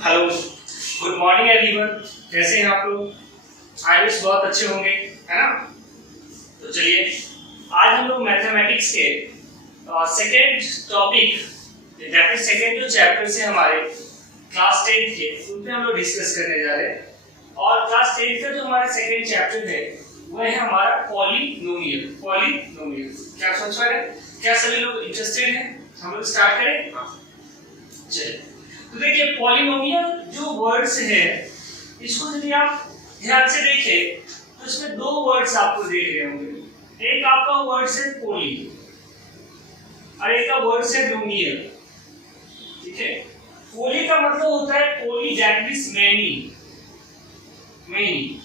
Hello, good morning everyone. कैसे हैं आप लोग? आई विश बहुत अच्छे होंगे, है ना? तो चलिए, आज हम लोग मैथमेटिक्स के सेकेंड टॉपिक या फिर सेकेंड जो चैप्टर से हमारे क्लास 10 के उन पे हम लोग डिस्कस करने जा रहे हैं। और क्लास 10 का जो हमारा सेकेंड चैप्टर है वह है हमारा पॉलिनोमियल। पॉलिनोमियल क्या समझ पा रहे हैं? क्या सभी लोग इंटरेस्टेड हैं? हम लोग स्टार्ट करें? चलिए, तो देखिए पॉलिनोमियल जो वर्ड्स है इसको यदि आप ध्यान से देखें तो इसमें दो वर्ड्स आपको देख रहे होंगे। एक आपका वर्ड्स है पॉली और एक का वर्ड्स है नोमियल। ठीक है, पॉली का मतलब होता है poly that means many, many.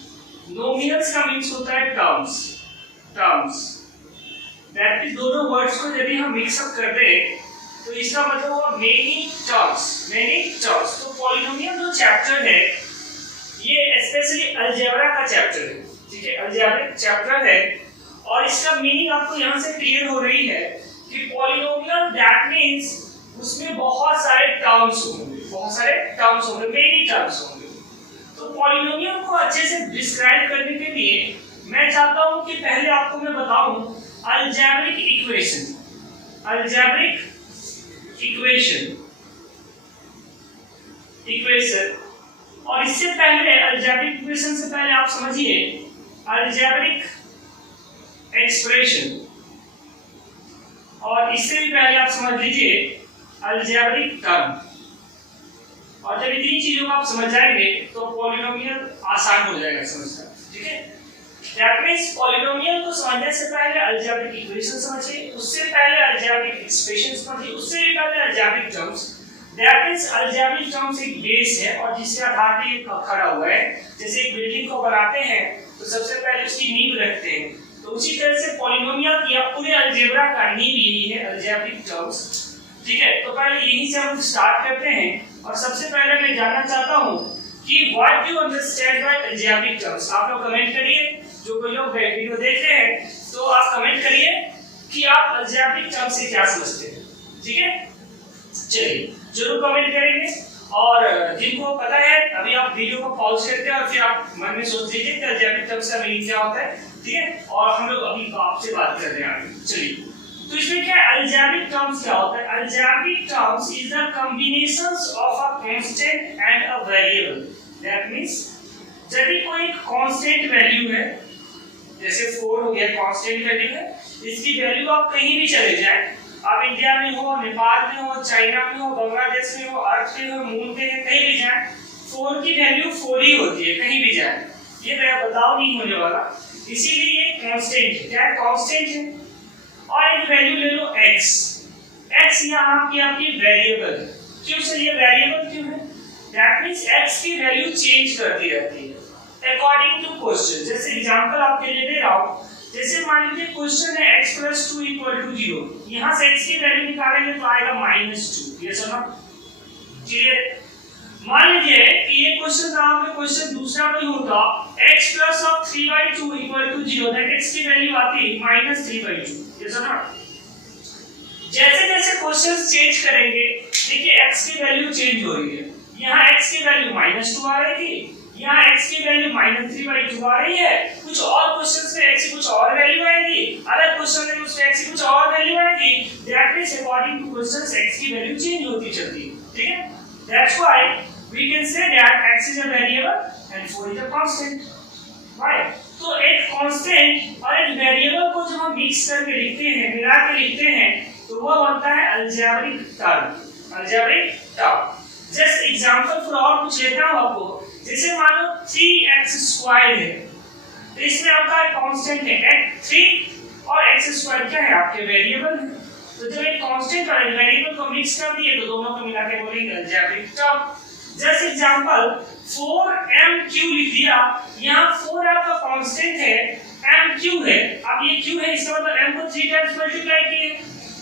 Nomials का मींस होता है टर्म्स, टर्म्स। दैट मींस दोनों वर्ड्स को यदि हम मिक्स अप कर दें तो इसका मतलब हुआ मेनी टर्म्स, मेनी टर्म्स। तो पॉलिनोमियल जो चैप्टर है ये स्पेशली अलजेब्रा का चैप्टर है। ठीक है, अलजेब्रिक चैप्टर है और इसका मीनिंग आपको यहां से क्लियर हो रही है कि पॉलिनोमियल दैट मींस उसमें बहुत सारे टर्म्स होंगे, बहुत सारे टर्म्स होंगे, मेनी टर्म्स होंगे। तो पॉलिनोमियल को अच्छे से डिस्क्राइब करने के लिए मैं चाहता हूं कि पहले आपको मैं बताऊं algebraic equation, algebraic equation, equation. और इससे पहले अलजेब्रिक इक्वेशन से पहले आप समझिए अलजेब्रिक एक्सप्रेशन, और इससे भी पहले आप समझ लीजिए अलजेब्रिक टर्म। और जब इतनी चीजों को आप समझ जाएंगे तो पॉलिनोमियल आसान हो जाएगा समझना। ठीक है, दैट मींस पॉलिनोमियल को समझने से पहले अलजेब्रिक इक्वेशन समझिए, उससे पहले अलजेब्रिक एक्सप्रेशन समझिए, उससे भी पहले algebraic terms. That means algebraic terms एक बेस है और जिसके आधार पे ये खड़ा हुआ है। जैसे एक बिल्डिंग को बनाते हैं तो सबसे पहले उसकी नींव रखते हैं, तो उसी तरह से पॉलिनोमियल या पूरे अलजेब्रा का नींव यही है, अलजेब्रिक टर्म्स। ठीक है, तो पहले यहीं से हम स्टार्ट करते हैं और सबसे पहले मैं जानना चाहता हूं कि what do understand by algebraic terms. आप लोग कमेंट करिए, जो कोई लोग वीडियो देख रहे हैं तो आप कमेंट करिए कि आप अलजेब्रिक टर्म से क्या समझते हैं। ठीक है, चलिए जरूर कमेंट करेंगे। और जिनको पता है अभी आप वीडियो को पॉज करके और फिर आप मन में सोच लीजिए कि अलजेब्रिक टर्म्स का मीनिंग क्या होता है। ठीक है, और हम लोग अभी आपसे बात कर रहे हैं आगे। चलिए, तो इसमें क्या अलजेब्रिक टर्म्स क्या होता है? Algebraic terms is the combinations of a constant and a variable. That means यदि कोई कांस्टेंट वैल्यू है, जैसे 4 हो गया, कांस्टेंट वैल्यू है, इसकी वैल्यू आप कहीं भी चले जाएं, आप इंडिया में हो, नेपाल में हो, चाइना में हो, बांग्लादेश में हो, अर्थ पे हो, मून पे हो, कहीं भी जाएं, 4 की वैल्यू 4 ही होती है, कहीं भी जाएं। ये बदलाव नहीं होने वाला, इसीलिए ये कांस्टेंट है। क्या है? कांस्टेंट है। और एक वैल्यू ले लो x, x यहाँ की आपकी वेरिएबल है। क्यों सर ये वेरिएबल क्यों है? दैट मींस x की वैल्यू चेंज करती रहती है अकॉर्डिंग टू क्वेश्चन। जैसे एग्जांपल आपके लिए दे रहा हूं, जैसे मान लीजिए क्वेश्चन है x + 2 = 0, यहां से x की वैल्यू निकालेंगे तो आएगा -2। ये सुना क्लियर? मान लीजिए कि ये क्वेश्चन था, आपका क्वेश्चन दूसरा कोई होता x + 3/2 = 0, दैट x की वैल्यू आती -3/2। ये सुना? जैसे जैसे क्वेश्चंस चेंज करेंगे, देखिए x की वैल्यू चेंज हो रही है। यहाँ x की वैल्यू -2 आ रही थी, यहाँ x की वैल्यू -3/2 आ रही है। कुछ और क्वेश्चंस में x की कुछ और वैल्यू आएगी, अलग क्वेश्चन में उसमें x की कुछ और वैल्यू आएगी। That means according to questions x की वैल्यू चेंज होती चलती है। ठीक है, that's why we can say that x is a variable and 4 is a constant. Right, तो एक कांस्टेंट और एक वेरिएबल को जब हम मिक्स करके लिखते हैं, मिला के लिखते हैं, तो वो बनता है algebraic term, algebraic term. Just example for और कुछ लेता हूं आपको। जैसे मान लो 3x² है, तो इसमें आपका कांस्टेंट है 3 और x² क्या है? आपके वेरिएबल है। तो जब एक कांस्टेंट और एक वेरिएबल को मिक्स कर दिए तो दोनों को मिला के बोलेंगे algebraic term. Just example 4m³ लिख दिया, यहाँ 4 आपका कांस्टेंट है, m³ है। अब ये q है, इसका मतलब m को 3 टाइम्स मल्टीप्लाई किए,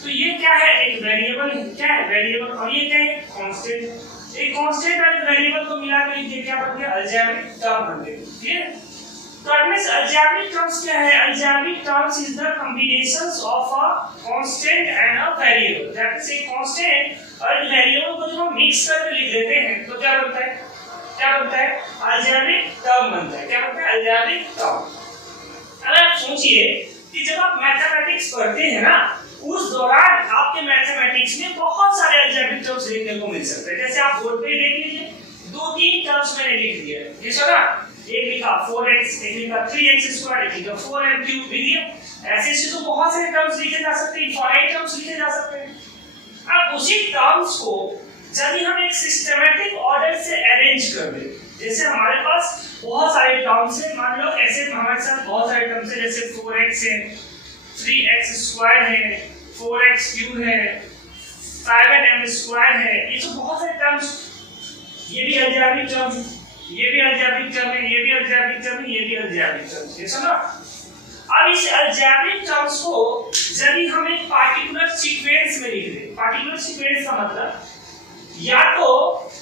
तो ये क्या है? एक वेरिएबल है। क्या है? वेरिएबल। और ये क्या है? कांस्टेंट। एक कांस्टेंट और वेरिएबल को मिला के लिख दिया, क्या बन गया? अलजेब्रिक टर्म बन गया। क्लियर? तो अब मींस अलजेब्रिक टर्म्स क्या है? Algebraic terms is the combinations of a constant and a variable. That is a constant और वेरिएबल को जब हम मिक्स करके लिख देते हैं तो क्या बनता है? क्या बनता है? अलजेब्रिक टर्म बनता है। क्या बनता है? Algebraic term. अब आप सोचिए कि जब आप मैथमेटिक्स पढ़ते हैं ना, उस दौरान आपके मैथमेटिक्स में बहुत सारे अलजेब्रिक टर्म्स देखने को मिल सकते हैं। जैसे आप बोर्ड पे देख लीजिए, 2-3 टर्म्स मैंने लिख दिया है, ये सुना? एक लिखा 4x, एक लिखा 3x², एक लिखा 4m³ लिख दिया। ऐसे तो बहुत सारे टर्म्स लिखे जा सकते हैं, इनफाइनाइट टर्म्स लिखे जा सकते हैं। अब उसी टर्म्स को यदि हम एक सिस्टमैटिक ऑर्डर से अरेंज कर दें, जैसे हमारे पास बहुत सारे टर्म्स हैं, मान लो ऐसे हमारे साथ बहुत सारे टर्म्स हैं, जैसे 4x है, 3x² है, 4x³ है, 7m² है, ये तो बहुत सारे टर्म्स। ये भी अलजेब्रिक टर्म, ये भी अलजेब्रिक टर्म है, ये भी अलजेब्रिक टर्म है, ये भी अलजेब्रिक टर्म है, समझा? अब इस अलजेब्रिक टर्म्स को यदि हम एक पार्टिकुलर सीक्वेंस में लिख दें, पार्टिकुलर सीक्वेंस का मतलब या तो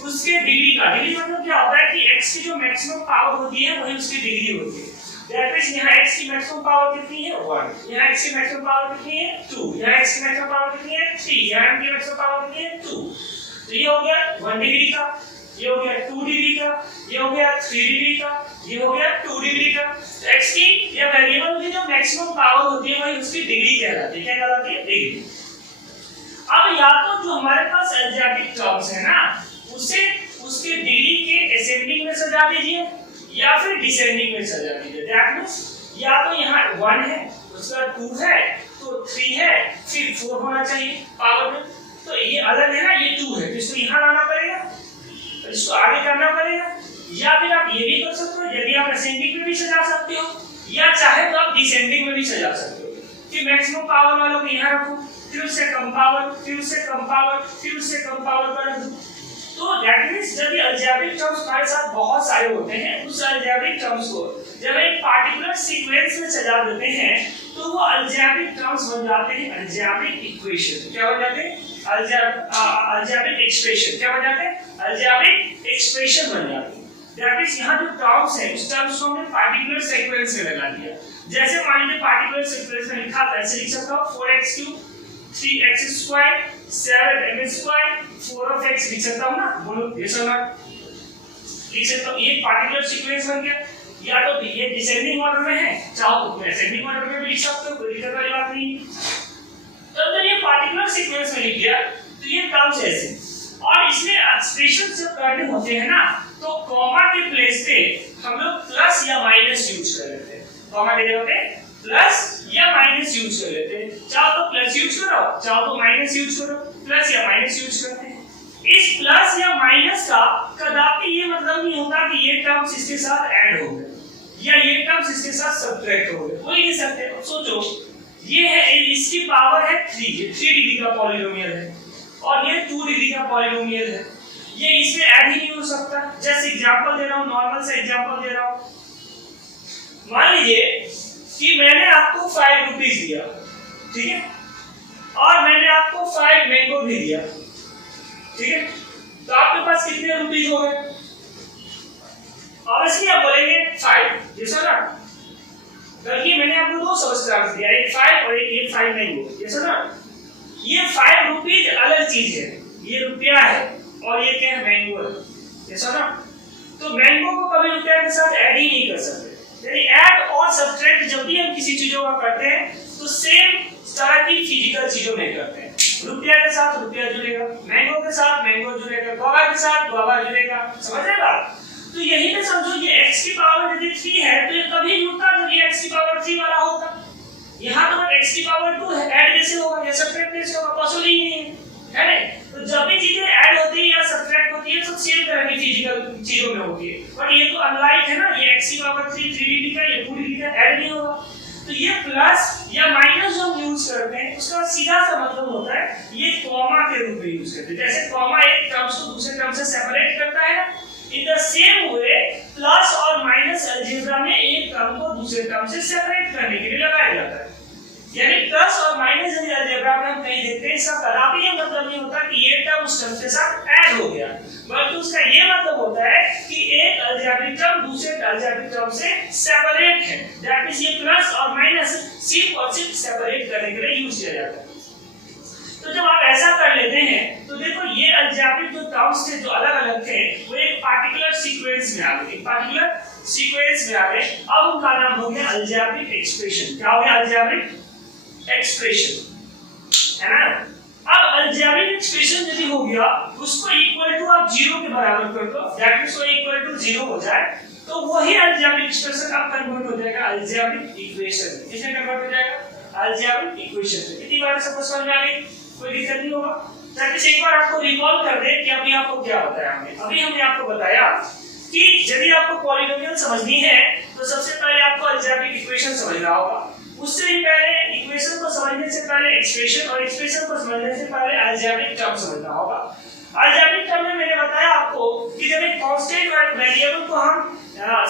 उसके डिग्री का, डिग्री मतलब क्या होता है कि x की जो मैक्सिमम पावर होती है वही उसकी डिग्री होती है। दैट मींस यहां x की मैक्सिमम पावर कितनी है? 1। यहां x की मैक्सिमम पावर कितनी है? 2। यहां x की मैक्सिमम पावर कितनी है? 3। यहां की मैक्सिमम पावर कितनी है? 2। तो ये हो गया 1 डिग्री का, ये हो गया 2 डिग्री का, ये हो गया 3 डिग्री का, ये हो गया 2 डिग्री का। तो x की या वेरिएबल की जो मैक्सिमम पावर होती है वही उसकी डिग्री कहलाती है। क्या कहलाती है? डिग्री। अब या तो जो हमारे पास अलजेब्रिक टर्म्स है ना, उसे उसके डिग्री के असेंडिंग में सजा दीजिए या फिर डिसेंडिंग में सजा दीजिए। दैट मींस या तो यहाँ 1 है, उसका 2 है, तो 3 है, फिर 4 होना चाहिए पावर में। तो ये अलग है ना, ये 2 है, तो इसको यहाँ लाना पड़ेगा, इसको आगे करना पड़ेगा। या फिर आप ये भी कर सकते हो, यदि आप असेंडिंग में भी सजा सकते हो, या चाहे तो आप डिसेंडिंग में भी सजा सकते हो कि मैक्सिमम पावर वालों को यहाँ रखो, फिर उससे कम पावर, फिर उससे कम पावर, फिर उससे कम पावर पर रख दो। तो दैट मींस जब ये अलजेब्रिक टर्म्स हमारे साथ बहुत सारे होते हैं, उस अलजेब्रिक टर्म्स को जब एक पार्टिकुलर सीक्वेंस में सजा देते हैं तो वो अलजेब्रिक टर्म्स बन जाते हैं अलजेब्रिक इक्वेशन। क्या बन जाते हैं? Algebraic expression. क्या बन जाते हैं? अलजेब्रिक एक्सप्रेशन बन जाते हैं। दैट मींस यहाँ जो टर्म्स है उस टर्म्स को हमने पार्टिकुलर सीक्वेंस में लगा दिया। जैसे मान लीजिए पार्टिकुलर सीक्वेंस में लिखा था, ऐसे लिख सकता हूँ 4x³, 3x² 7m², 4x लिख सकता हूँ ना, बोलो ये सब लिख सकता हूँ। ये पार्टिकुलर सीक्वेंस बन गया। या तो ये डिसेंडिंग ऑर्डर में है, चाहो तो असेंडिंग ऑर्डर में भी लिख सकते हो, कोई दिक्कत वाली बात नहीं। तो ये पार्टिकुलर सीक्वेंस में लिख दिया तो ये टर्म्स ऐसे। और इसमें एक्सप्रेशन जब करने होते हैं ना, तो कॉमा के प्लेस पे हम लोग प्लस या माइनस यूज कर लेते हैं। कॉमा के जगह पे प्लस या माइनस यूज कर लेते हैं। चाहो तो प्लस यूज करो, चाहो तो माइनस यूज करो, प्लस या माइनस यूज करते हैं। इस प्लस या माइनस का कदापि ये मतलब नहीं होता कि ये टर्म्स इसके साथ ऐड हो गए या ये टर्म्स इसके साथ सब्ट्रैक्ट हो गए, हो ही नहीं सकते। सोचो, ये है, इसकी पावर है 3, ये 3 डिग्री का पॉलिनोमियल है और ये 2 डिग्री का पॉलिनोमियल है, ये इसमें ऐड ही नहीं हो सकता। जैसे एग्जांपल दे रहा हूं, नॉर्मल से एग्जांपल दे रहा हूं। मान लीजिए कि मैंने आपको 5 रुपीस दिया, ठीक है, और मैंने आपको 5 मैंगो भी दिया, ठीक है, तो आपके पास कितने रुपीस हो गए? ऑब्वियसली आप बोलेंगे 5, ये सर ना, बल्कि मैंने आपको 2 सब्सट्रैक्ट दिया, एक 5 और एक 5 मैंगो, ये सर ना। ये 5 रुपीस अलग चीज है, ये रुपया है और ये क्या है? मैंगो है, ये सर ना। तो मैंगो को कभी रुपया के साथ ऐड ही नहीं कर सकते। यानी ऐड और सब्ट्रैक्ट जब भी हम किसी चीजों का करते हैं तो सेम तरह की फिजिकल चीजों में करते हैं। रुपया के साथ रुपया जुड़ेगा, मैंगो के साथ मैंगो जुड़ेगा, गुआवा के साथ गुआवा जुड़ेगा, समझ रहे आप? तो यही पे समझो, ये x की पावर यदि 3 है तो ये कभी जुड़ता जब ये x की पावर 3 वाला होगा। यहाँ तो x की पावर 2 है, ऐड कैसे होगा या सब्ट्रैक्ट कैसे होगा? पॉसिबल ही नहीं है ना? तो जब भी चीजें ऐड होती है या सब्ट्रैक्ट होती है सब सेम तरह की फिजिकल चीजों में होती है। बट ये तो अनलाइक है ना, ये x की पावर 3 डिग्री का, ये 2 डिग्री का, ऐड नहीं होगा। तो ये प्लस या माइनस जो हम यूज करते हैं उसका सीधा सा मतलब होता है ये कॉमा के रूप में यूज करते हैं। जैसे कॉमा एक टर्म्स को दूसरे टर्म से सेपरेट करता है, in the same way plus और माइनस अलजेब्रा में एक टर्म को दूसरे टर्म से सेपरेट करने के लिए लगाया जाता है। यानी प्लस और माइनस अलजेब्रा में हम कहीं देखते हैं, इसका कदापि ये मतलब नहीं होता कि ये टर्म उस टर्म के साथ ऐड हो गया, बल्कि उसका ये मतलब होता है कि एक अलजेब्रिक टर्म दूसरे अलजेब्रिक टर्म से सेपरेट है। मींस ये प्लस और माइनस सिर्फ और सिर्फ सेपरेट करने के लिए यूज किया जाता है। तो जब आप ऐसा कर लेते हैं तो देखो ये अलजेब्रिक जो टर्म्स थे जो अलग-अलग थे वो एक पार्टिकुलर सीक्वेंस में आ गए, एक पार्टिकुलर सीक्वेंस में आ गए। अब उनका नाम हो गया अलजेब्रिक एक्सप्रेशन। क्या हो गया? अलजेब्रिक एक्सप्रेशन, है ना। अब अलजेब्रिक एक्सप्रेशन यदि हो गया उसको इक्वल टू आप 0 के बराबर कर दो, दैट मींस वो इक्वल टू 0 हो जाए तो वही अलजेब्रिक एक्सप्रेशन अब कन्वर्ट हो जाएगा अलजेब्रिक इक्वेशन। किसमें कन्वर्ट हो जाएगा? अलजेब्रिक इक्वेशन में। इतनी बार समझ में आ गई, कोई दिक्कत नहीं होगा। ताकि एक बार आपको रिकॉल कर दे कि अभी आपको क्या बताया हमने। अभी हमने आपको बताया कि यदि आपको पॉलिनोमियल समझनी है तो सबसे पहले आपको अलजेब्रिक इक्वेशन समझना होगा। उससे भी पहले इक्वेशन को समझने से पहले एक्सप्रेशन और एक्सप्रेशन को समझने से पहले अलजेब्रिक टर्म समझना होगा। अलजेब्रिक टर्म में मैंने बताया आपको कि जब एक कांस्टेंट और वेरिएबल को हम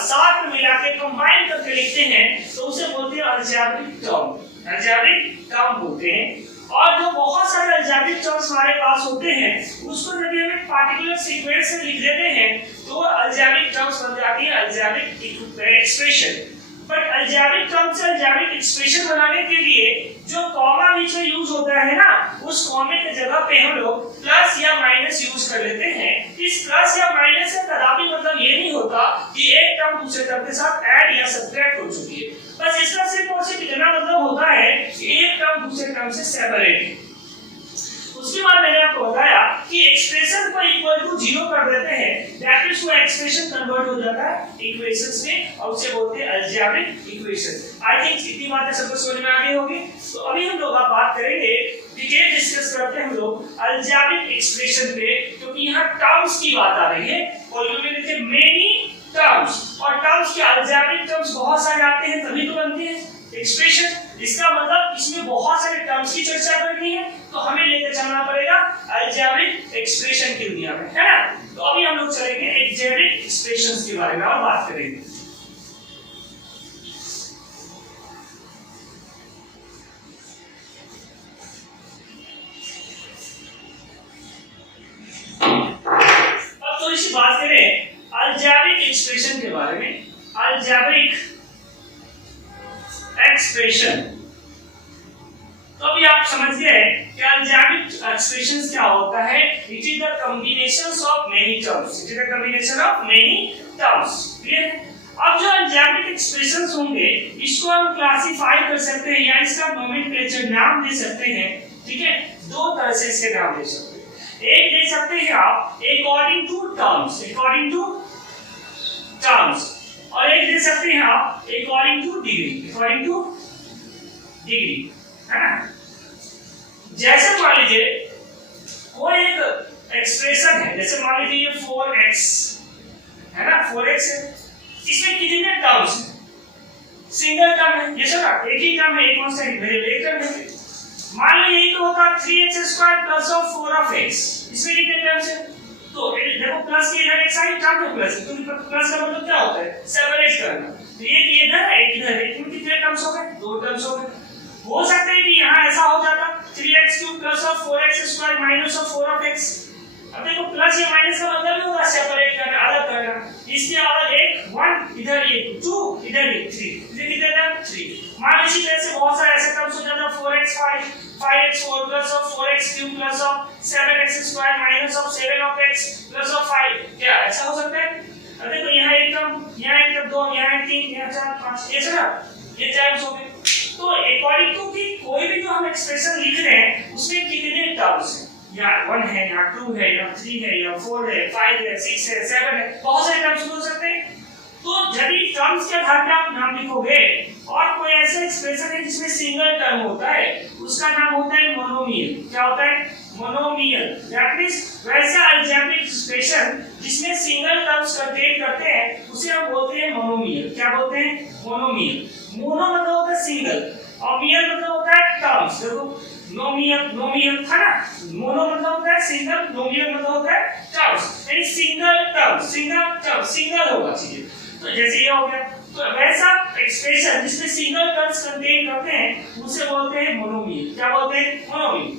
साथ में मिला के कंबाइन करके लिखते हैं तो उसे बोलते हैं अलजेब्रिक टर्म। अलजेब्रिक टर्म बोलते हैं। और जो बहुत सारे अलजेब्रिक टर्म्स हमारे पास होते हैं उसको यदि हम एक पार्टिकुलर सीक्वेंस में लिख देते हैं तो अलजेब्रिक टर्म्स बन जाती है algebraic expression. But algebraic term से अलजेब्रिक एक्सप्रेशन बनाने के लिए जो कॉमा बीच में यूज होता है ना, उस कॉमे की जगह पे हम लोग प्लस या माइनस यूज कर लेते हैं। इस प्लस या माइनस से कदापि मतलब ये नहीं होता कि एक टर्म दूसरे टर्म के साथ ऐड या सब्ट्रैक्ट हो चुकी है। बस इसका सिर्फ और सिर्फ इतना मतलब होता है कि एक टर्म दूसरे टर्म से सेपरेट है। उसके बाद मैंने आपको बताया कि एक्सप्रेशन को इक्वल टू 0 कर देते हैं, दैट मींस वो एक्सप्रेशन कन्वर्ट हो जाता है इक्वेशंस में और उसे बोलते हैं अलजेब्रिक इक्वेशन। आई थिंक इतनी बातें सबको समझ में आ गई होगी। तो अभी हम लोग बात करेंगे, डिटेल डिस्कस करते हैं हम लोग अलजेब्रिक एक्सप्रेशन पे, क्योंकि यहाँ टर्म्स की बात आ रही है। पॉलिनोमियल के मेनी टर्म्स, और टर्म्स के अलजेब्रिक टर्म्स बहुत सारे आते हैं तभी तो बनते हैं एक्सप्रेशन। इसका मतलब इसमें बहुत सारे टर्म्स की चर्चा करनी है तो हमें लेकर चलना पड़ेगा अलजेब्रिक एक्सप्रेशन की दुनिया में, है ना। तो अभी हम लोग चलेंगे अलजेब्रिक एक्सप्रेशंस के बारे में और बात करेंगे। अब थोड़ी सी बात करें अलजेब्रिक एक्सप्रेशन के बारे में। अलजेब्रिक एक्सप्रेशन, तो अभी आप समझ गए कि अलजेब्रिक एक्सप्रेशंस क्या होता है। It is the combinations of many terms. It is the combination of many terms. Clear? अब जो अलजेब्रिक एक्सप्रेशंस होंगे इसको हम क्लासिफाई कर सकते हैं या इसका नोमेनक्लेचर नाम दे सकते हैं। ठीक है, दो तरह से इसके नाम दे सकते हैं। एक दे सकते हैं आप according to terms, according to terms, और एक दे सकते हैं आप according to degree, according to degree, है ना। जैसे मान लीजिए कोई एक एक्सप्रेशन है, जैसे मान लीजिए ये 4x है ना, 4x है, इसमें कितने टर्म्स हैं? सिंगल टर्म है, ये सब एक ही टर्म है, एक कांस्टेंट वेरिएबल है। मान लो यही तो होगा 3x² प्लस 4x, इसमें कितने टर्म्स हैं? तो देखो प्लस के इधर एक साइड टर्म है प्लस, तो प्लस का मतलब क्या होता है? सेपरेट करना। तो ये इधर है, एक इधर है, इसमें कितने टर्म्स हो गए? दो टर्म्स हो गए। हो सकता है कि यहाँ ऐसा हो जाता 3x³ plus 4x² minus 4x। अब देखो प्लस या माइनस का मतलब भी होगा सेपरेट करना, अलग करना। इसके अलग एक 1 इधर, ये 2 इधर, ये 3, ये कितने टर्म? 3। मान इसी तरह से बहुत सारे ऐसे टर्म्स हो जाता 4x5 5x4 plus 4x³ plus 7x² minus 7x plus 5। क्या ऐसा हो सकता है? अब देखो यहाँ एक टर्म, यहाँ एक टर्म, 2, यहाँ 3, यहाँ 4, 5, ये सब ये टर्म्स हो गए। तो अकॉर्डिंग टू कि कोई भी जो हम एक्सप्रेशन लिख रहे हैं उसमें कितने टर्म्स हैं, या 1 है, या 2 है, या 3 है, या 4 है, 5 है, 6 है, 7 है, बहुत सारे टर्म्स हो सकते हैं। तो यदि टर्म्स के आधार पर आप नाम लिखोगे और कोई ऐसा एक्सप्रेशन है जिसमें सिंगल टर्म होता है उसका नाम होता है मोनोमियल। क्या होता है? मोनोमियल। दैट मींस वैसा अलजेब्रिक एक्सप्रेशन जिसमें सिंगल टर्म्स कंटेन करते हैं उसे हम बोलते हैं मोनोमियल। क्या बोलते हैं? मोनोमियल। मोनो मतलब होता है सिंगल और मियल मतलब होता है टर्म्स। देखो नोमियल था ना, मोनो मतलब होता है सिंगल, नोमियल मतलब होता है टर्म्स, यानी single term, single term, single होगा चीजें। तो जैसे ये हो गया, तो वैसा एक्सप्रेशन जिसमें सिंगल टर्म्स कंटेन करते हैं उसे बोलते हैं मोनोमियल। क्या बोलते हैं? मोनोमियल।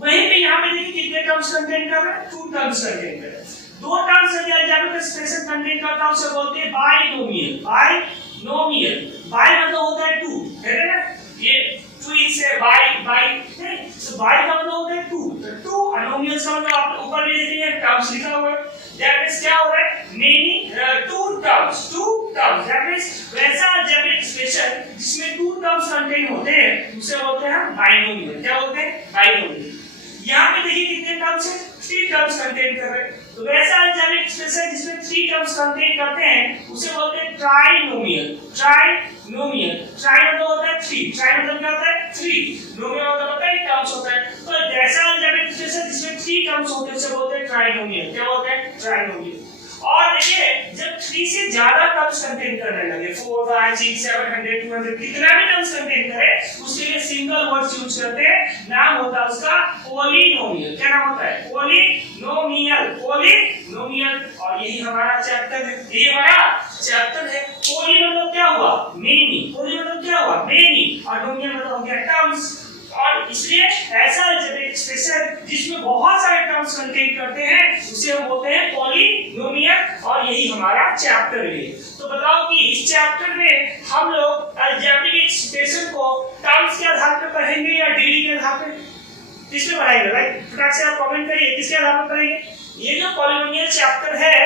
वहीं पे यहाँ पे देखिए कितने टर्म्स कंटेन कर रहे हैं? 2 टर्म्स कंटेन कर रहे हैं। 2 टर्म्स यदि अलजेब्रिक एक्सप्रेशन कंटेन करता है उसे बोलते हैं बाइनोमियल। बाइनोमियल बाई मतलब होता है 2, है ना? ये 2 से बाई है, तो बाई का मतलब होता है 2, तो 2 अनोमियल्स का मतलब आप ऊपर भी देख रहे हैं टर्म्स लिखा हुआ है, दैट मींस क्या हो रहा है, मेनी 2 टर्म्स दैट मींस वैसा अलजेब्रिक एक्सप्रेशन जिसमें 2 टर्म्स कंटेन होते हैं उसे बोलते हैं बाइनोमियल। क्या बोलते हैं? बाइनोमियल। यहाँ पे देखिए कितने टर्म्स हैं, 3 टर्म्स कंटेन कर रहे हैं, तो वैसा अलजेब्रिक एक्सप्रेशन जिसमें 3 टर्म्स कंटेन करते हैं उसे बोलते हैं ट्राइनोमियल। ट्राई मतलब होता है 3, ट्राई मतलब क्या होता है 3, नोमियल मतलब होता है टर्म्स होता है, तो जैसा अलजेब्रिक एक्सप्रेशन जिसमें 3 टर्म्स होते हैं उसे बोलते हैं ट्राइनोमियल। क्या बोलते हैं? ट्राइनोमियल। और देखिए जब 3 से ज्यादा टर्म्स कंटेन करने लगे, 4 5 6 7 100 200 कितना भी टर्म्स कंटेन करे उसके लिए सिंगल वर्ड्स यूज करते हैं, नाम होता है उसका पॉलिनोमियल। क्या नाम होता है? पॉलिनोमियल। और यही हमारा चैप्टर है, पॉली मतलब क्या हुआ? मेनी। पॉली मतलब क्या हुआ? मेनी। और नोमियल मतलब हो गया टर्म्स। और इसलिए ऐसा अलजेब्रिक एक्सप्रेशन जिसमें बहुत सारे टर्म्स कंटेन करते हैं उसे हम बोलते हैं पॉलिनोमियल, और यही हमारा चैप्टर है। तो बताओ कि इस चैप्टर में हम लोग अलजेब्रिक एक्सप्रेशन को टर्म्स के आधार पर पढ़ेंगे या डिग्री के आधार पर? किस पे पढ़ाएंगे भाई? फटाक से आप कमेंट करिए, किसके आधार पर पढ़ेंगे? ये जो पॉलिनोमियल चैप्टर है,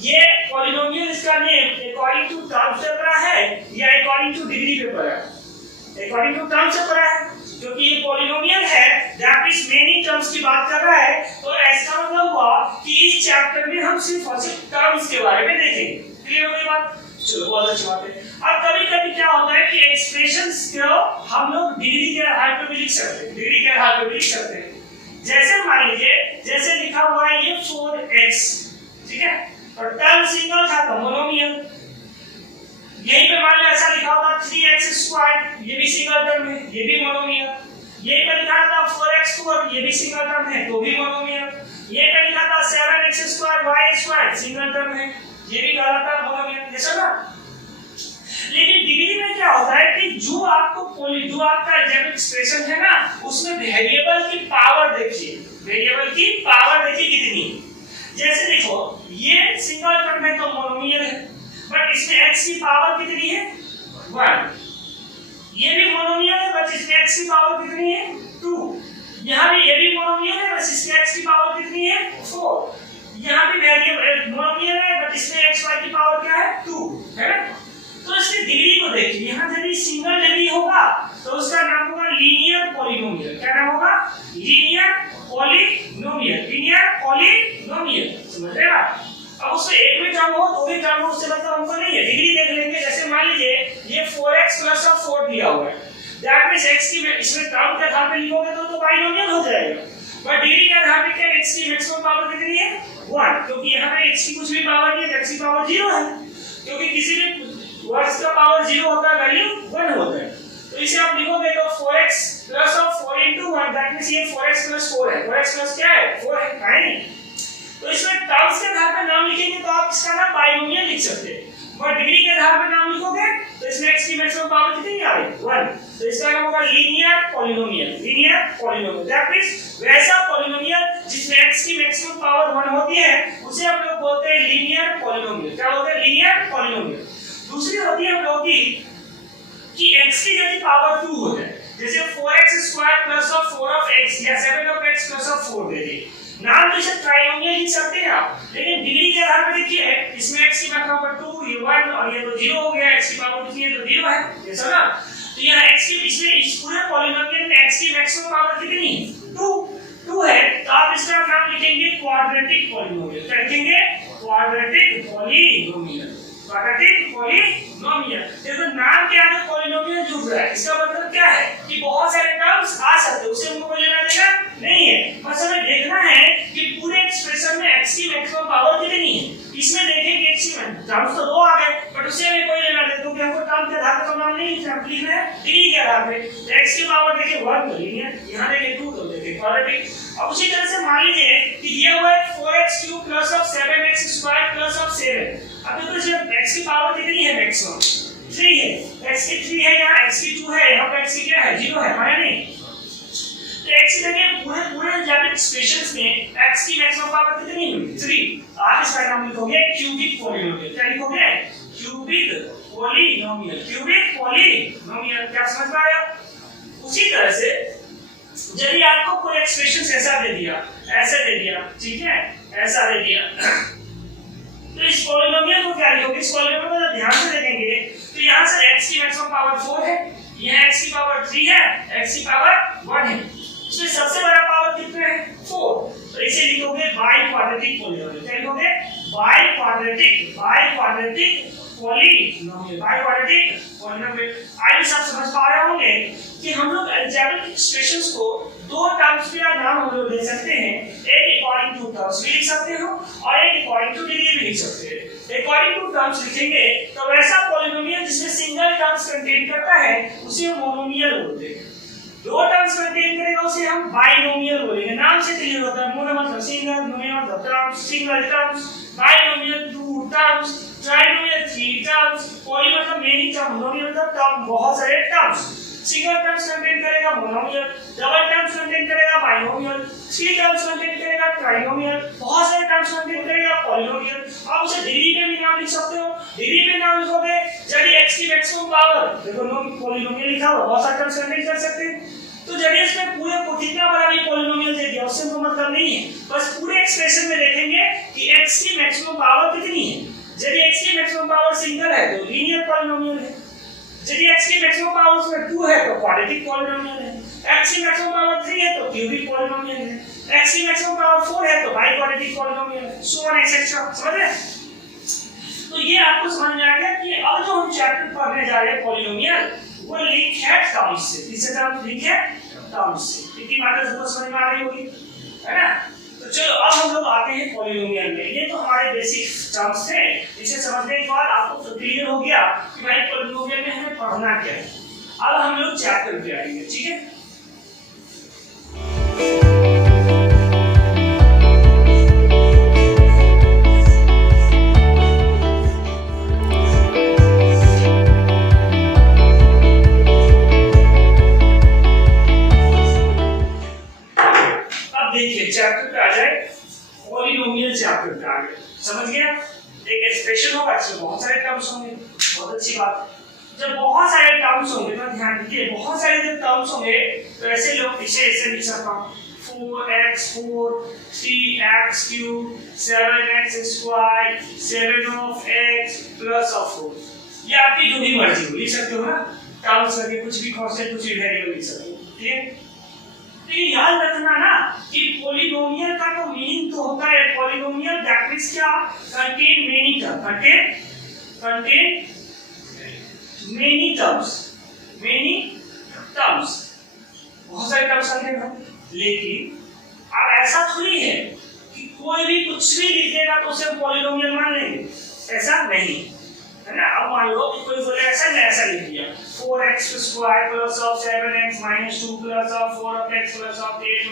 ये पॉलिनोमियल इसका नेम अकॉर्डिंग टू टर्म्स पे पढ़ा है या अकॉर्डिंग टू डिग्री पे पढ़ा है? अकॉर्डिंग टू टर्म्स से पढ़ा है, क्योंकि ये पॉलिनोमियल है दैट मींस मेनी टर्म्स की बात कर रहा है, तो ऐसा मतलब हुआ कि इस चैप्टर में हम सिर्फ और सिर्फ टर्म्स के बारे में देखेंगे। क्लियर हो गई बात? चलो बहुत अच्छी बात है। अब कभी-कभी क्या होता है कि एक्सप्रेशंस को हम लोग डिग्री के आधार पर भी लिख सकते हैं, जैसे मान लीजिए जैसे लिखा हुआ है ये 4x, ठीक है, और टर्म सिंगल था तो मोनोमियल। यहीं पे मान लो ऐसा लिखा होता 3x², ये भी सिंगल टर्म है, ये भी मोनोमियल। यहीं पे लिखा था 4x², ये भी सिंगल टर्म है, तो भी मोनोमियल। यहीं पे लिखा था 7x², y² सिंगल टर्म है, ये भी कहलाता है मोनोमियल। जैसा ना, लेकिन डिग्री में क्या होता है कि जो आपका अलजेब्रिक एक्सप्रेशन है ना, उसमें वेरिएबल की पावर देखिए, कितनी। जैसे देखो ये सिंगल टर्म है तो मोनोमियल है, बट इसमें x की पावर कितनी है? 1। ये भी मोनोमियल है बट इसमें x की पावर कितनी है? 2। यहाँ भी ये भी मोनोमियल है बस इसमें x की पावर कितनी है? 4। यहाँ भी वेरिएबल मोनोमियल है बट इसमें xy की पावर क्या है? 2, है ना? तो इसकी डिग्री को देखिए, यहाँ यदि सिंगल डिग्री होगा तो उसका नाम होगा लीनियर पॉलिनोमियल। क्या नाम होगा? Linear polynomial. समझ रहे हैं? अब उसमें एक भी टर्म हो, दो भी टर्म हो, उससे मतलब हमको नहीं है, डिग्री देख लेंगे। जैसे मान लीजिए ये 4x + 4 दिया हुआ है, दैट मींस x की इसमें टर्म के आधार पे लिखोगे तो बाइनोमियल हो जाएगा, बट डिग्री के आधार पे क्या x की मैक्सिमम पावर कितनी है? 1, क्योंकि यहाँ पे x की कुछ भी पावर नहीं है, x की पावर 0 है, क्योंकि किसी भी वर्ड्स का पावर 0 होता है, वैल्यू 1 होता है। तो इसे आप लिखोगे तो 4x + 4 * 1, दैट मींस ये 4x + 4 है, 4x + क्या है? 4 है, नहीं? तो इसमें टर्म्स के आधार पर नाम लिखेंगे तो आप इसका नाम बाइनोमियल लिख सकते हैं, और डिग्री के आधार पर नाम लिखोगे तो इसमें x की मैक्सिमम पावर कितनी आ रही? 1। तो इसका नाम होगा लीनियर पॉलिनोमियल। दैट मींस वैसा पॉलिनोमियल जिसमें x की मैक्सिमम पावर 1 होती है उसे हम लोग बोलते हैं लीनियर पॉलिनोमियल। क्या बोलते हैं? Linear polynomial. दूसरी होती है हम लोग कि x की यदि पावर 2 हो जाए, जैसे 4x² + 4x या 7x + 4 दे दी, नाम तो इसे ट्राइनोमियल लिख सकते हैं आप, लेकिन डिग्री के आधार पर देखिए इसमें x की पावर 2, ये 1 और ये तो 0 हो गया, x की पावर कितनी है? तो 0 है, ऐसा ना? तो यहाँ x की पिछले इस पूरे पॉलिनोमियल में x की मैक्सिमम पावर कितनी है? 2 है, तो आप इसका नाम लिखेंगे क्वाड्रेटिक पॉलिनोमियल। क्या लिखेंगे? Quadratic polynomial. देखो नाम के आगे पॉलिनोमियल जुड़ रहा है, इसका मतलब क्या है कि बहुत सारे टर्म्स आ सकते हैं, उसे हमको कोई लेना देना नहीं है, बस हमें देखना है कि पूरे एक्सप्रेशन में x की मैक्सिमम पावर कितनी है। इसमें देखेंगे x की टर्म्स तो 2 आ गए, बट उसे हमें कोई लेना देना, क्योंकि हमको टर्म के आधार पर नाम नहीं लिखना है, डिग्री के आधार पे। x की पावर देखिए 1 तो लीनियर, यहाँ देखिए 2 तो देखिए क्वाड्रेटिक। अब उसी तरह से मान लीजिए कि दिया हुआ है 4x³ + 7x² + 7। अब देखो जब x की पावर कितनी है? मैक्सिमम 3 है, x की 3 है, यहाँ x की 2 है, यहाँ पे x की क्या है? 0 है, माया नहीं। तो x की जगह पूरे अलजेब्रिक एक्सप्रेशंस में x की मैक्सिमम पावर कितनी है? 3। आप इसका नाम लिखोगे क्यूबिक पॉलिनोमियल। क्या लिखोगे? Cubic cubic polynomial, cubic polynomial. क्या समझ में आया? उसी तरह से यदि आपको कोई एक्सप्रेशन ऐसा दे दिया, ऐसे दे दिया, ठीक है, ऐसा दे दिया, तो इस पॉलिनोमियल को क्या लिखोगे? इस पॉलिनोमियल को ध्यान से देखेंगे तो यहाँ से x की मैक्सिमम पावर 4 है, यहाँ x की पावर 3 है, x की पावर 1 है, इसमें सबसे बड़ा पावर कितना है? 4। तो इसे लिखोगे बाई क्वाड्रेटिक पॉलिनोमियल। क्या लिखोगे? By quadratic polynomial, by quadratic polynomial. आज सब समझ पा रहे होंगे कि हम लोग अलजेब्रिक एक्सप्रेशंस को दो टर्म्स का नाम हम लोग दे सकते हैं, एक अकॉर्डिंग टू टर्म्स भी लिख सकते हो और एक अकॉर्डिंग टू डिग्री भी लिख सकते हैं। अकॉर्डिंग टू टर्म्स लिखेंगे तो वैसा पॉलिनोमियल जिसमें सिंगल टर्म्स कंटेन करता है उसे हम मोनोमियल बोलते हैं। दो टर्म्स कंटेन करेगा उसे हम बाइनोमियल बोलेंगे। नाम से क्लियर होता है, मोनो मतलब सिंगल, नोमियल मतलब terms, single terms, binomial two terms, trinomial three terms, poly मतलब मेनी टर्म, नोमियल मतलब टर्म बहुत सारे टर्म्स। सिंगल टर्म्स कंटेन करेगा मोनोमियल, डबल टर्म्स कंटेन करेगा बाइनोमियल, थ्री टर्म्स कंटेन करेगा ट्राइनोमियल, बहुत सारे टर्म्स कंटेन करेगा पॉलिनोमियल। आप उसे डिग्री पे भी नाम लिख सकते हो। डिग्री पे नाम लिखोगे यदि x की मैक्सिमम पावर, देखो पॉलिनोमियल लिखा हुआ, बहुत सारे टर्म्स कंटेन कर सकते हैं। तो यदि इसमें पूरे को कितना बड़ा भी पॉलिनोमियल दे दिया उससे तो मतलब नहीं है, बस पूरे एक्सप्रेशन में देखेंगे कि x की मैक्सिमम पावर कितनी है। यदि x की मैक्सिमम पावर सिंगल है तो लीनियर पॉलिनोमियल है, यदि x की मैक्सिमम पावर उसमें 2 है तो क्वाड्रेटिक पॉलिनोमियल है, x की मैक्सिमम पावर 3 है तो क्यूबिक पॉलिनोमियल है, x की मैक्सिमम पावर 4 है तो बाई क्वाड्रेटिक पॉलिनोमियल है, सो ऑन एक्सेट्रा। समझ रहे? तो ये आपको समझ में आ गया कि अब जो हम चैप्टर पढ़ने जा रहे हैं पॉलिनोमियल, वो लिंक है टर्म्स से। किससे टर्म्स? लिंक है टर्म्स से। इतनी बातें सबको समझ में आ रही होगी, है ना? तो चलो अब हम लोग आते हैं पॉलिनोमियल में। ये तो हमारे बेसिक टर्म्स थे, इसे समझने के बाद आपको तो क्लियर हो गया कि भाई पॉलिनोमियल में हमें पढ़ना क्या है। अब हम लोग चैप्टर पे आएंगे, ठीक है? चैप्टर पे आ जाए, पॉलिनोमियल चैप्टर पे आ गए। समझ गया? एक एक्सप्रेशन होगा, इसमें बहुत सारे टर्म्स होंगे, बहुत अच्छी बात। जब बहुत सारे टर्म्स होंगे तो ध्यान दीजिए, बहुत सारे जब टर्म्स होंगे तो ऐसे लोग इसे ऐसे लिख सकता हूं, 4x4 3x3 7x² 7 प्लस 4। ये आपकी जो भी मर्जी हो लिख सकते हो ना, टर्म्स करके कुछ भी कांस्टेंट कुछ भी वेरिएबल लिख सकते हो, ठीक है? लेकिन याद रखना ना कि पॉलिनोमियल का तो मीनिंग तो होता है पॉलिनोमियल दैट मींस क्या? Contain many term, contain many terms, बहुत सारे टर्म्स कंटेन हैं। लेकिन अब ऐसा थोड़ी है कि कोई भी कुछ भी लिख देगा तो उसे पॉलिनोमियल मान लेंगे, ऐसा नहीं है ना। अब मान लो कि कोई बोले ऐसा नहीं, ऐसा लिख दिया 4x² plus 7x minus 2 plus 4x plus 8,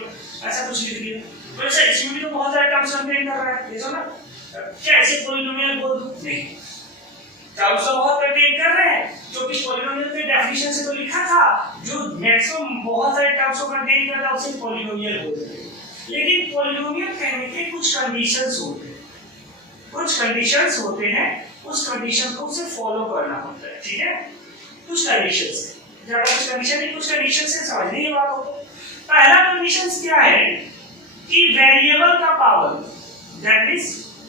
ऐसा कुछ लिख दिया तो ऐसा इसमें भी तो बहुत सारे टर्म्स कंटेन कर रहा है, देखो ना। क्या ऐसे पॉलिनोमियल बोल दूं? नहीं, टर्म्स तो बहुत कंटेन कर रहे हैं, क्योंकि पॉलिनोमियल के डेफिनेशन से तो लिखा था जो मैक्सिमम बहुत सारे टर्म्स को कंटेन करता है उसे पॉलिनोमियल बोलते हैं। लेकिन पॉलिनोमियल कहने के कुछ कंडीशंस होते हैं, उस कंडीशन को उसे फॉलो करना होता है, ठीक है? कुछ कंडीशंस है, ज्यादा कुछ कंडीशन नहीं, कुछ कंडीशन से समझने की बात हो। पहला कंडीशन क्या है कि वेरिएबल का power, that means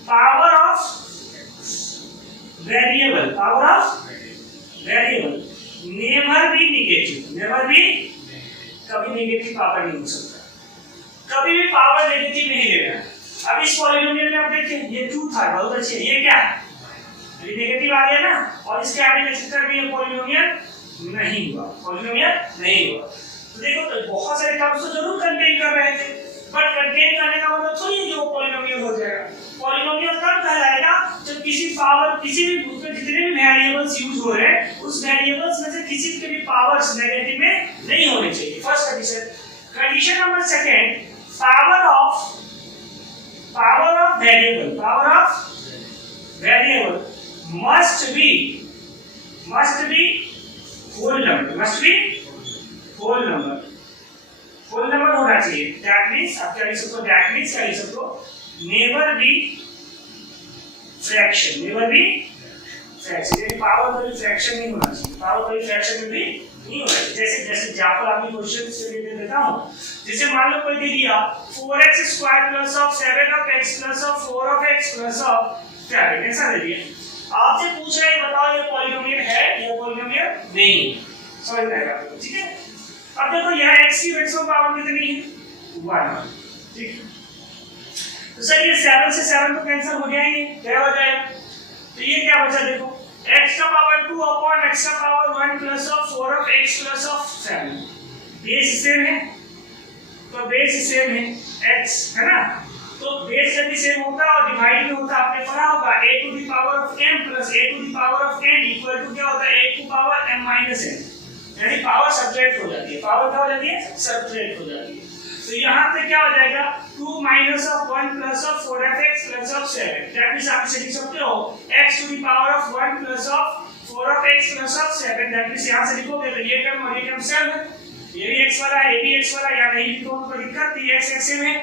power of variable never be negative, कभी नेगेटिव पावर नहीं हो सकता, कभी भी पावर नेगेटिव नहीं लेना। अब इस पॉलिनोमियल में आप देखिए ये 2 था, बहुत अच्छी है, ये क्या है? ये नेगेटिव आ गया ना, और इसके आगे के चक्कर में ये पॉलिनोमियल नहीं हुआ। तो देखो तो बहुत सारे टर्म्स तो जरूर कंटेन कर रहे थे, बट कंटेन करने का मतलब थोड़ी है कि वो पॉलिनोमियल हो जाएगा। पॉलिनोमियल तब कहलाएगा जब किसी भी उसमें जितने भी वेरिएबल्स यूज हो रहे हैं उस वेरिएबल्स में से किसी के भी पावर्स नेगेटिव में नहीं होने चाहिए। First condition. Condition number second, power of variable must be whole number होना चाहिए। That means आप क्या लिख सकते हो, never be fraction, फ्रैक्शन, यानी पावर कभी फ्रैक्शन नहीं होना चाहिए, पावर कभी फ्रैक्शन में भी नहीं होना चाहिए। जैसे एग्जांपल आपकी क्वेश्चन से दे देता हूं, जैसे मान लो कोई दे दिया 4x² plus of 7x plus of 4x plus of 7, ऐसा दे दिया, आपसे पूछ रहा है बताओ ये पॉलिनोमियल है या पॉलिनोमियल नहीं, समझ में आएगा, ठीक है। अब देखो यहाँ x की मैक्सिमम पावर कितनी है, 1, ठीक है। तो सर ये 7 से 7 तो कैंसिल हो जाएंगे, क्या हो जाएगा, तो ये क्या बचा देखो, x का पावर 2 अपॉन x का power 1 plus of 4 of x plus of 7, base same है, तो बेस सेम है x, है ना, तो बेस यदि सेम होता और डिवाइड में होता, आपने पढ़ा होगा a to the power of m plus a to the power of n equal to क्या होता है, a to power m minus n, यानी पावर सब्ट्रैक्ट हो जाती है, पावर क्या हो जाती है, सब्ट्रैक्ट हो जाती है। तो यहाँ पे क्या हो जाएगा 2 minus of 1 plus of 4x plus of 7, that means आप इसे लिख सकते हो x to the power of 1 plus of 4x plus of 7, that means यहाँ से लिखोगे तो ये टर्म और ये टर्म सेम है, ये भी x वाला है ये भी x वाला, यहाँ नहीं लिखो तो दिक्कत, ये x सेम है,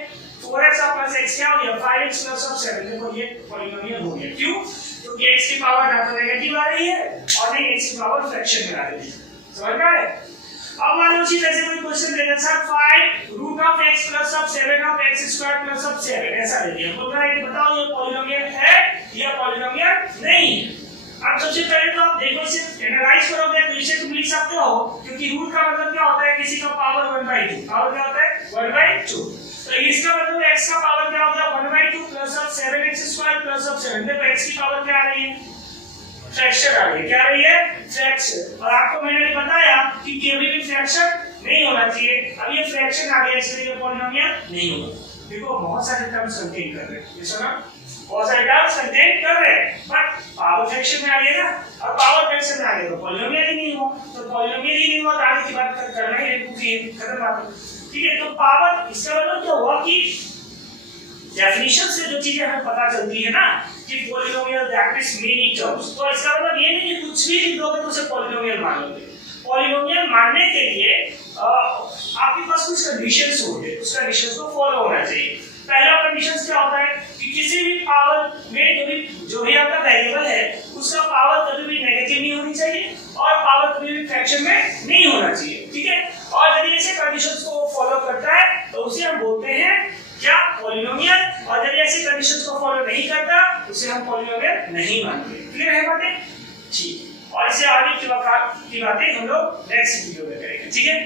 4x और प्लस x क्या हो गया 5x प्लस ऑफ 7, देखो ये पॉलिनोमियल हो गया, क्यों, क्योंकि x की पावर ना तो नेगेटिव आ रही है और नहीं x की पावर फ्रैक्शन में आ रही है, समझ में आया। अब मान लो उसी तरह से कोई क्वेश्चन दे देता है 5 root of x plus of 7 of x square plus of 7, ऐसा दे दिया, बोल रहा है कि बताओ ये पॉलिनोमियल है या पॉलिनोमियल नहीं है। अब सबसे पहले तो आप देखो इसे एनालाइज करोगे तो इसे तुम लिख सकते हो, क्योंकि रूट का मतलब क्या होता है, किसी का पावर 1/2, पावर क्या होता है 1/2, तो इसका मतलब x का पावर क्या होगा 1/2 plus of 7x square plus of 7, देखो x की पावर क्या आ रही है, फ्रैक्शन आ रही है, क्या आ रही है, फ्रैक्शन, और आपको मैंने बताया कि कभी भी फ्रैक्शन नहीं होना चाहिए, अब ये फ्रैक्शन आ गया इसलिए ये पॉलिनोमियल नहीं होगा। देखो बहुत सारे टर्म्स कंटेन कर रहे हैं, ये सुना, बहुत सारे टर्म्स कंटेन कर रहे हैं, बट पावर फ्रैक्शन में आ गया ना, और पावर फ्रैक्शन में आ गया तो पॉलिनोमियल ही नहीं हुआ, तो पॉलिनोमियल ही नहीं हुआ तो आगे की बात करना ही है, खत्म बात, ठीक है। तो पावर, इसका मतलब क्या हुआ कि डेफिनेशन से जो चीजें हमें पता चलती है ना कि polynomial that is many terms, तो इसका मतलब ये नहीं कि कुछ भी लिख दोगे तो उसे पॉलिनोमियल मान लोगे। पॉलिनोमियल मानने के लिए आपके पास कुछ कंडीशंस होंगे, उस कंडीशंस को फॉलो होना चाहिए। पहला कंडीशन क्या होता है कि किसी भी पावर में जो भी आपका वेरिएबल है उसका पावर कभी भी नेगेटिव नहीं होनी चाहिए और पावर कभी भी फ्रैक्शन में नहीं होना चाहिए, ठीक है। और यदि ऐसे कंडीशंस को फॉलो करता है तो उसे हम बोलते हैं क्या, पॉलिनोमियल, और यदि ऐसी कंडीशंस को फॉलो नहीं करता उसे हम पॉलिनोमियल नहीं मानते। क्लियर है बातें, ठीक। और इससे आगे की बातें हम लोग नेक्स्ट वीडियो में करेंगे, ठीक है।